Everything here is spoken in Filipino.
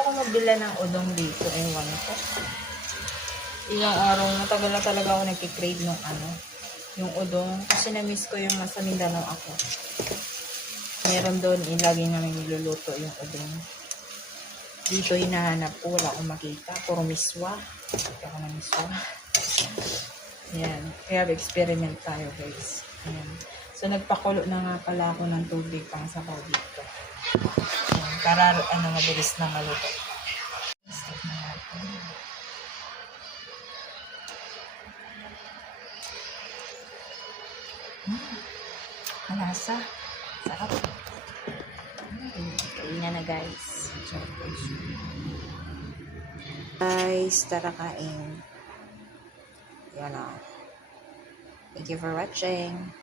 ako magbila ng udong dito. Ewan ko. Ilang araw, matagal na talaga ako nagkikrave ng yung udong. Kasi na-miss ko yung nasa Mindanao ako. Meron doon, lagi namin niluluto yung udong. Dito hinahanap ko, wala akong makita. Puro miswa. Hindi ako na miswa. Yan. Kaya experiment tayo, guys. Ayan. So, nagpakulo na nga pala ako ng tubig pang sabaw dito. Ayan. Para, mabilis na maluto. Stop na natin. Malasa. Sarap. Kain na guys. Guys, tara kain. Yan o. Thank you for watching.